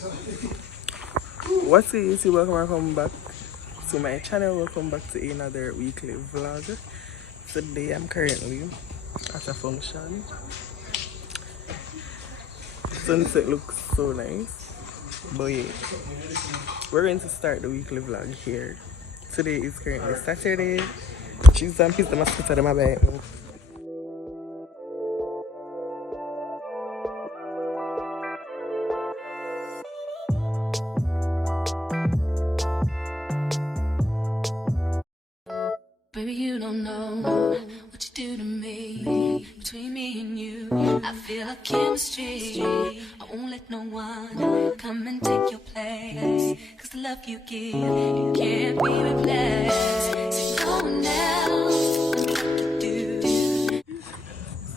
What's it, YouTube? Welcome back to my channel. Welcome back to another weekly vlog. Today I'm currently at a function. Sunset looks so nice. But yeah, we're going to start the weekly vlog here. Today is currently Saturday. Cheese and pizza mosquito in my bag. Baby, you don't know what you do to me. Between me and you, I feel like chemistry. I won't let no one come and take your place. Cause the love you give, it can't be replaced. So no one else knows what to do.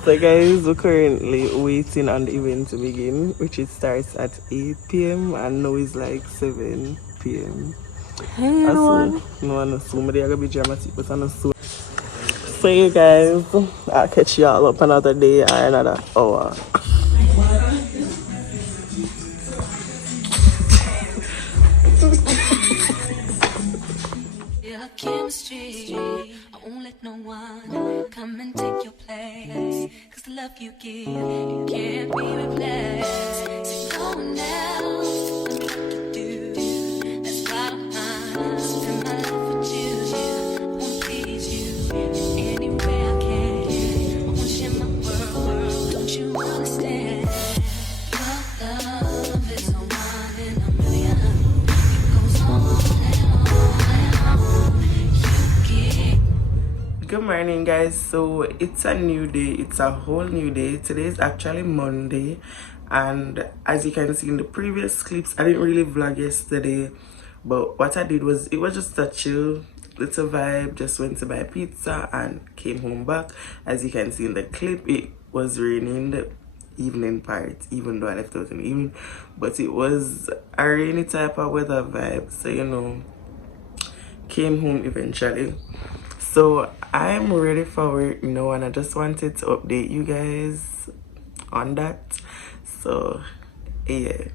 So guys, we're currently waiting on the event to begin, which it starts at 8 p.m. and now it's like 7 p.m. Hey everyone. No one assume they're gonna be dramatic, but I don't assume. So you guys, I'll catch y'all up another day or another hour. Feel like chemistry. I won't let no one come and take your place. Cause the love you give, it can't be replaced. So no one else knows what to do. That's why I'm spend my life with you. I won't please you in any way I can. I won't share my world. Don't you understand? Your love is a one in a million. It goes on and on. Good morning guys. So it's a new day, it's a whole new day. Today is actually Monday, and as you can see in the previous clips, I didn't really vlog yesterday, but what I did was, it was just a chill little vibe. Just went to buy pizza and came home back. As you can see in the clip, it was raining the evening part, even though I left out in the evening, but it was a rainy type of weather vibe, so you know, came home eventually. So I'm ready for work now, and I just wanted to update you guys on that. So yeah,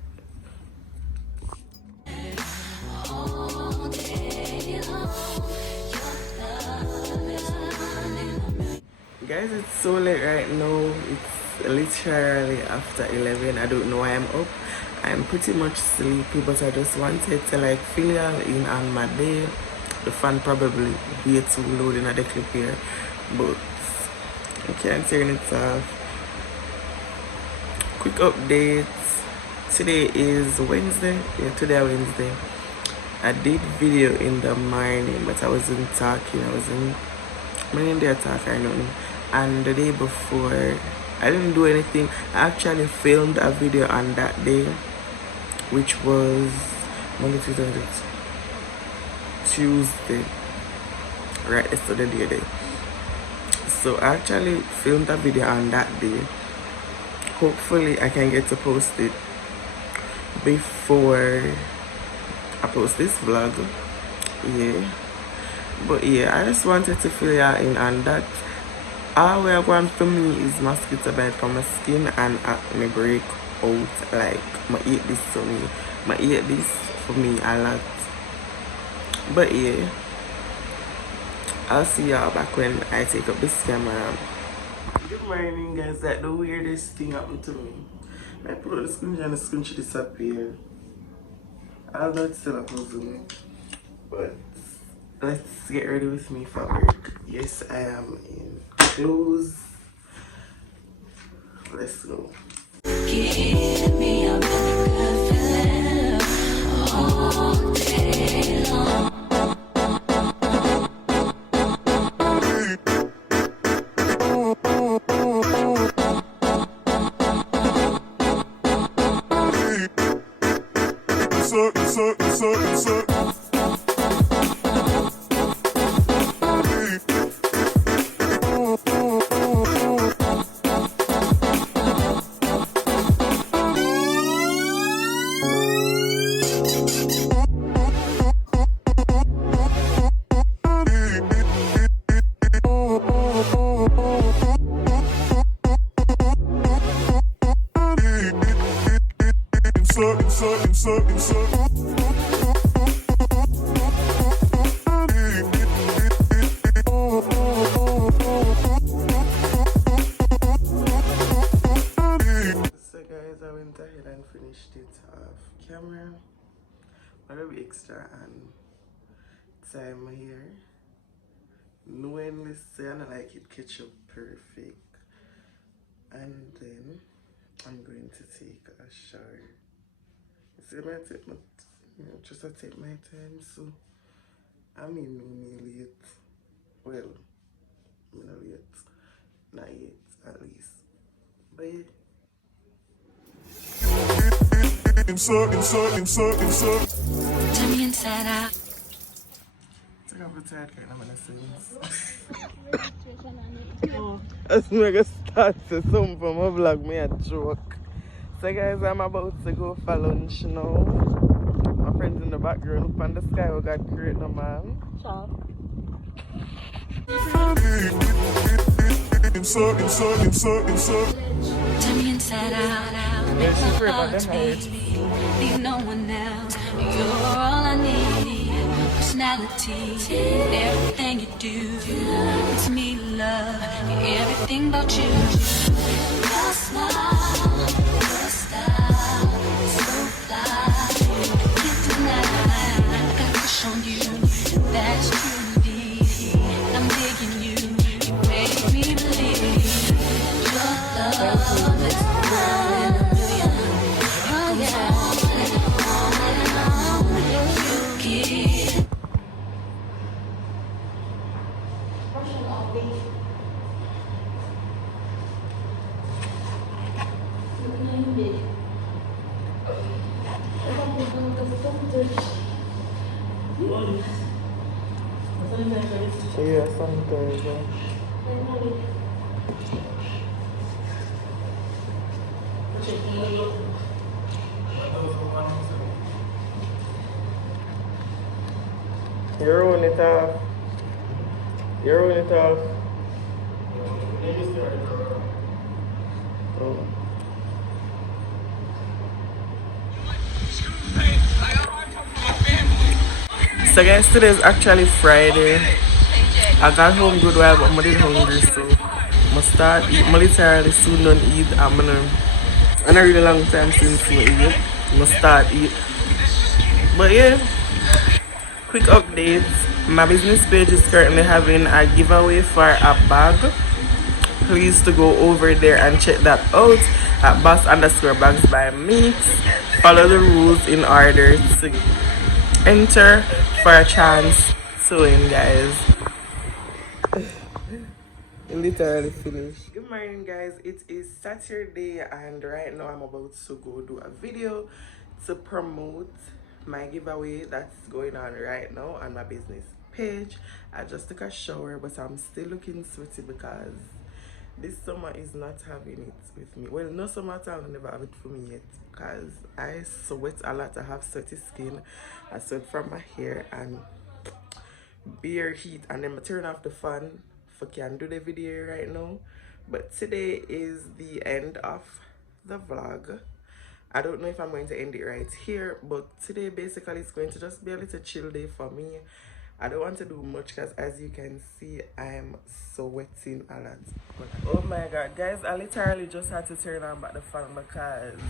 guys, it's so late right now. It's literally after 11. I don't know why I'm up. I'm pretty much sleepy, but I just wanted to like fill y'all in on my day. The fan probably way too loud in the clip here, but I can't turn it off. Quick update. Today is Wednesday. Yeah, today Wednesday. I did video in the morning, but I wasn't talking. I wasn't in there talking or nothing. And the day before, I didn't do anything. I actually filmed a video on that day, which was Monday, Tuesday, right after the day. So I actually filmed a video on that day. Hopefully I can get to post it before I post this vlog. Yeah, but yeah, I just wanted to fill you in on that. All we are going for me is mosquito bite for my skin and acne break out. Like, I eat this for me. I eat this for me a lot. But yeah, I'll see y'all back when I take up this camera. Good morning guys. That the weirdest thing happened to me. I put out the scrunchie and the scrunchie disappeared. I'll not still oppose me. But let's get ready with me for work. Yes, I am in clothes. Let's go. Give me a good feeling all day long. So guys, I went ahead and finished it off camera. A little bit extra and time here. Knowing this, I don't like it ketchup perfect. And then I'm going to take a shower. See, I take my, just to take my time. So I'm in no me late. Well, I'm not late, not yet at least. But yeah. Turn me inside out. Take off the tired kind of As me I start to something from my vlog, me a joke. So guys, I'm about to go for lunch now. My friends in the background up on the sky, we got great no man. Ciao. Turn me inside out. Make my heart beat. Leave no one else. You're all I need. Personality, everything you do. It's me, love. Everything about you. Your smile, your style, so fly. Can't deny. Got a crush on you. That's true indeed. I'm digging you. You make me believe. Your love is one in a million. Oh yeah. You give. Yeah, sometimes. You're rolling it off. You're rolling it off. Oh. So guys, today is actually Friday. I got home good while, but I'm not hungry, so I'm start eat. I'm literally soon done eat. I'm a really long time since I eat. I'm start eat. But yeah, quick update. My business page is currently having a giveaway for a bag. Please to go over there and check that out at boss_bags by Mix. Follow the rules in order to enter for a chance to win, guys. Literally finished. Good morning, guys. It is Saturday and right now I'm about to go do a video to promote my giveaway that's going on right now on my business page. I just took a shower, but I'm still looking sweaty because this summer is not having it with me. Well, no summer at all, I never have it for me yet because I sweat a lot. I have sweaty skin. I sweat from my hair and bare heat, and then I turn off the fan for can do the video right now. But today is the end of the vlog. I don't know if I'm going to end it right here, but today basically it's going to just be a little chill day for me. I don't want to do much because as you can see I'm sweating a lot. Oh my god, guys, I literally just had to turn on back the fan because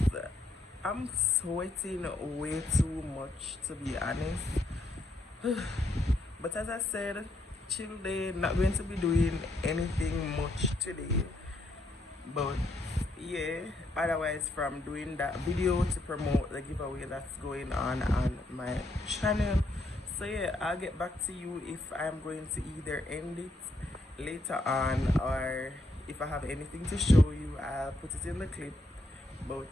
I'm sweating way too much, to be honest. But as I said, chill day, not going to be doing anything much today. But yeah, otherwise from doing that video to promote the giveaway that's going on my channel. So yeah, I'll get back to you if I'm going to either end it later on or if I have anything to show you, I'll put it in the clip. But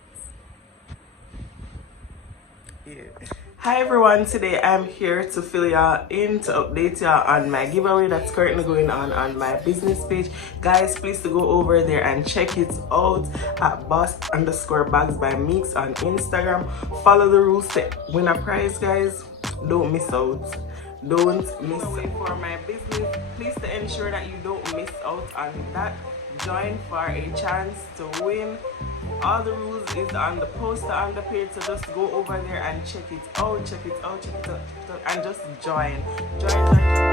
yeah. Hi everyone, today I'm here to fill y'all in, to update y'all on my giveaway that's currently going on my business page. Guys, please to go over there and check it out at boss_bags by Mix on Instagram. Follow the rules to win a prize, guys. Don't miss out. Don't miss out. For my business, please to ensure that you don't miss out on that. Join for a chance to win All the rules is on the poster on the page, so just go over there and check it out, check it out, check it out, check it out, and just join.